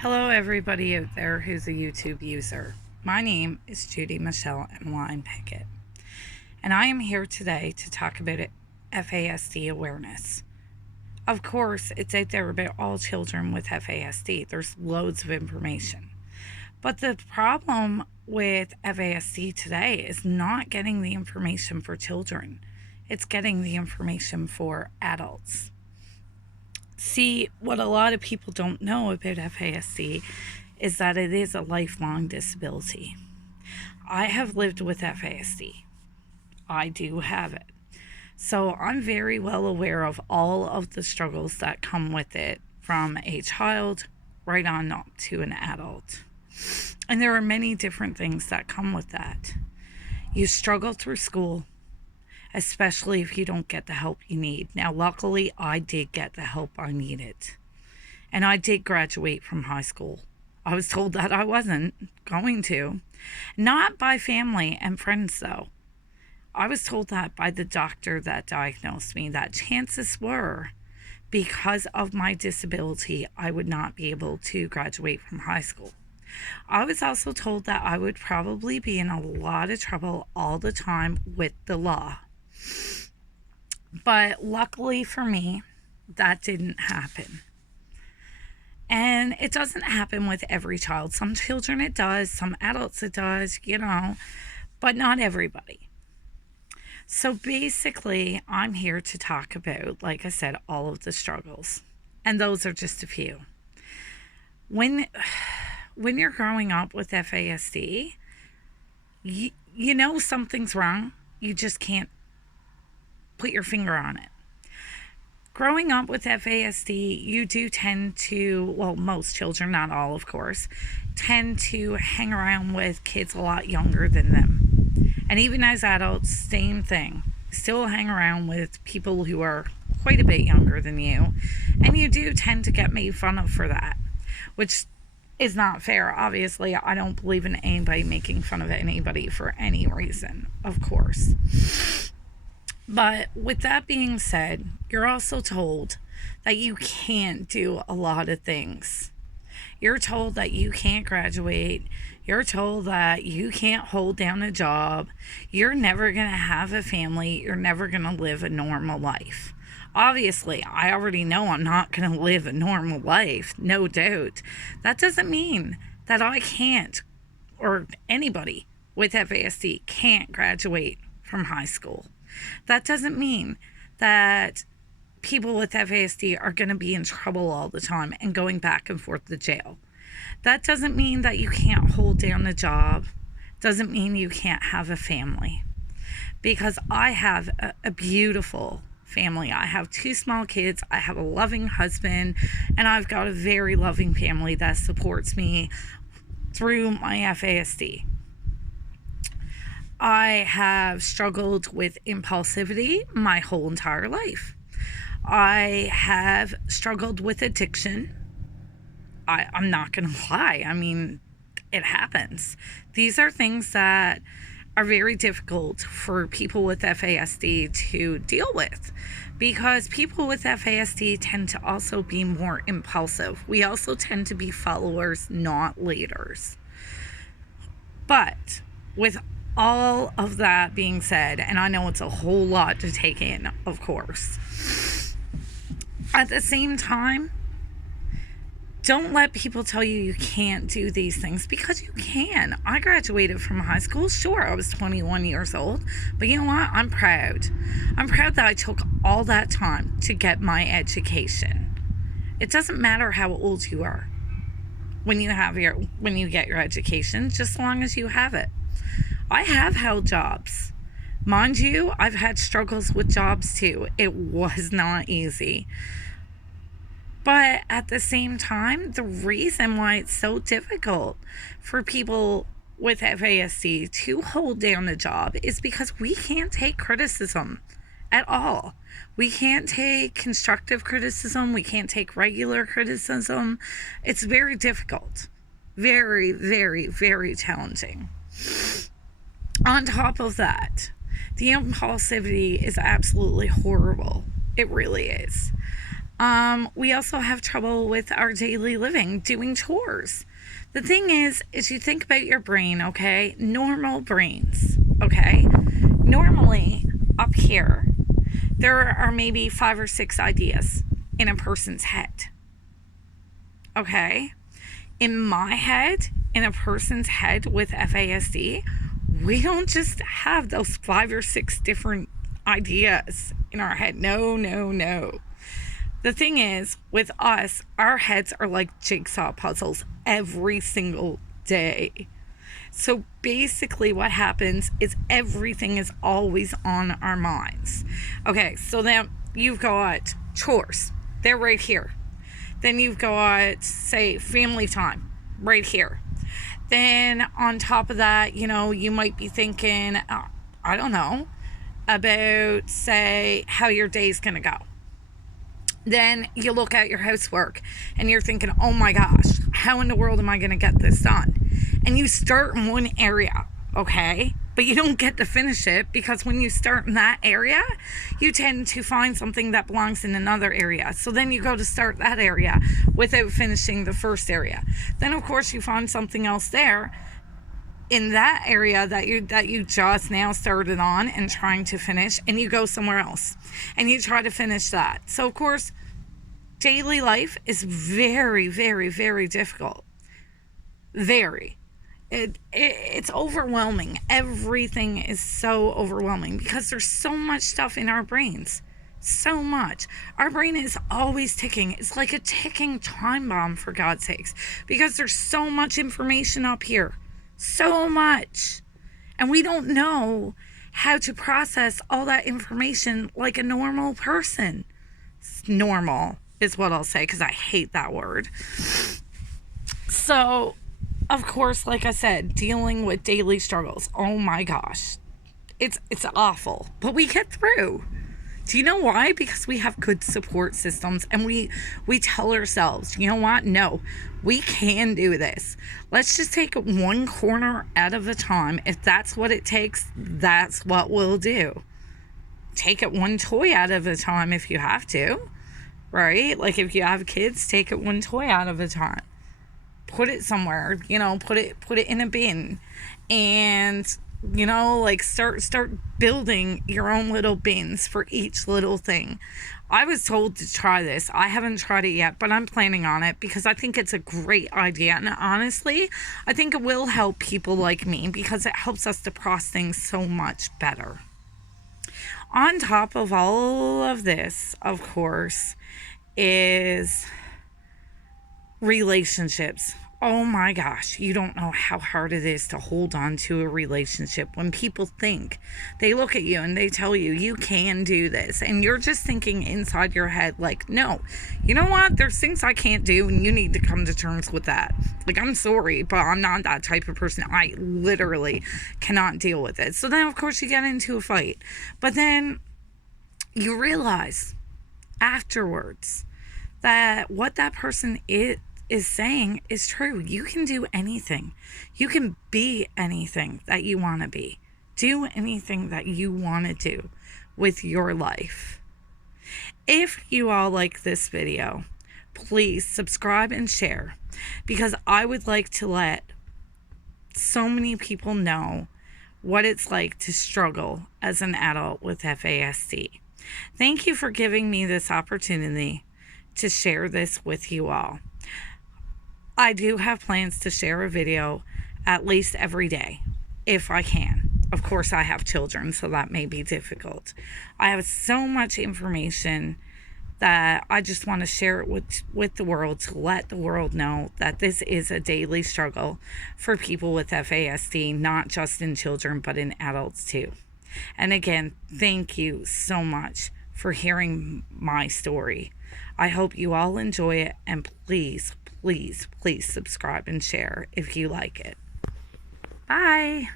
Hello, everybody out there who's a YouTube user. My name is Judy Michelle M. Pickett, and I am here today to talk about FASD awareness. Of course, it's out there about all children with FASD. There's loads of information. But the problem with FASD today is not getting the information for children, it's getting the information for adults. See, what a lot of people don't know about FASD is that it is a lifelong disability. I have lived with FASD. I do have it. So I'm very well aware of all of the struggles that come with it from a child right on up to an adult. And there are many different things that come with that. You struggle through school, especially if you don't get the help you need. Now, luckily, I did get the help I needed. And I did graduate from high school. I was told that I wasn't going to. Not by family and friends, though. I was told that by the doctor that diagnosed me, that chances were, because of my disability, I would not be able to graduate from high school. I was also told that I would probably be in a lot of trouble all the time with the law. But luckily for me, that didn't happen. And it doesn't happen with every child. Some children it does, some adults it does, but not everybody. So basically, I'm here to talk about, like I said, all of the struggles. And those are just a few. When you're growing up with FASD, you know something's wrong. You just can't put your finger on it. Growing up with FASD, you do tend to, most children, not all of course, tend to hang around with kids a lot younger than them. And even as adults, same thing. Still hang around with people who are quite a bit younger than you. And you do tend to get made fun of for that, which is not fair. Obviously, I don't believe in anybody making fun of anybody for any reason, of course. But with that being said, you're also told that you can't do a lot of things. You're told that you can't graduate. You're told that you can't hold down a job. You're never going to have a family. You're never going to live a normal life. Obviously, I already know I'm not going to live a normal life, no doubt. That doesn't mean that I can't, or anybody with FASD can't graduate from high school. That doesn't mean that people with FASD are going to be in trouble all the time and going back and forth to jail. That doesn't mean that you can't hold down a job. Doesn't mean you can't have a family. Because I have a beautiful family. I have 2 small kids. I have a loving husband. And I've got a very loving family that supports me through my FASD. I have struggled with impulsivity my whole entire life. I have struggled with addiction. I'm not going to lie. I mean, it happens. These are things that are very difficult for people with FASD to deal with, because people with FASD tend to also be more impulsive. We also tend to be followers, not leaders. But with all of that being said, and I know it's a whole lot to take in, of course, at the same time, don't let people tell you you can't do these things, because you can. I graduated from high school. Sure, I was 21 years old, but you know what? I'm proud. I'm proud that I took all that time to get my education. It doesn't matter how old you are when you get your education, just as long as you have it. I have held jobs. Mind you, I've had struggles with jobs too. It was not easy. But at the same time, the reason why it's so difficult for people with FASD to hold down a job is because we can't take criticism at all. We can't take constructive criticism. We can't take regular criticism. It's very difficult. Very, very, very challenging. On top of that, the impulsivity is absolutely horrible. It really is. We also have trouble with our daily living, doing chores. The thing is you think about your brain, okay? Normal brains, okay? Normally, up here, there are maybe 5 or 6 ideas in a person's head, okay? In my head, in a person's head with FASD, we don't just have those 5 or 6 different ideas in our head. No, no, no. The thing is, with us, our heads are like jigsaw puzzles every single day. So basically what happens is everything is always on our minds. Okay, so then you've got chores. They're right here. Then you've got, say, family time right here. Then on top of that, you might be thinking, I don't know, about, say, how your day's going to go. Then you look at your housework and you're thinking, oh my gosh, how in the world am I going to get this done? And you start in one area, okay? But you don't get to finish it, because when you start in that area, you tend to find something that belongs in another area. So then you go to start that area without finishing the first area. Then of course you find something else there in that area that you just now started on and trying to finish, and you go somewhere else and you try to finish that. So of course, daily life is very, very, very difficult. Very. It's overwhelming. Everything is so overwhelming because there's so much stuff in our brains. So much. Our brain is always ticking. It's like a ticking time bomb, for God's sakes, because there's so much information up here. So much. And we don't know how to process all that information like a normal person. Normal is what I'll say, because I hate that word. So, of course, like I said, dealing with daily struggles. Oh my gosh. It's awful. But we get through. Do you know why? Because we have good support systems, and we tell ourselves, you know what? No, we can do this. Let's just take it one corner at a time. If that's what it takes, that's what we'll do. Take it one toy out of a time if you have to, right? Like if you have kids, take it one toy out of a time. Put it somewhere, put it in a bin, and like start building your own little bins for each little thing. I was told to try this. I haven't tried it yet, but I'm planning on it because I think it's a great idea. And honestly, I think it will help people like me because it helps us to process things so much better. On top of all of this, of course, is relationships. Oh my gosh, you don't know how hard it is to hold on to a relationship when people think, they look at you and they tell you, you can do this, and you're just thinking inside your head like, no, you know what, there's things I can't do and you need to come to terms with that. Like, I'm sorry, but I'm not that type of person. I literally cannot deal with it. So then of course you get into a fight, but then you realize afterwards that what that person is saying is true. You can do anything. You can be anything that you want to be. Do anything that you want to do with your life. If you all like this video, please subscribe and share, because I would like to let so many people know what it's like to struggle as an adult with FASD. Thank you for giving me this opportunity to share this with you all. I do have plans to share a video at least every day, if I can. Of course, I have children, so that may be difficult. I have so much information that I just want to share it with the world, to let the world know that this is a daily struggle for people with FASD, not just in children, but in adults too. And again, thank you so much for hearing my story. I hope you all enjoy it, and please subscribe and share if you like it. Bye.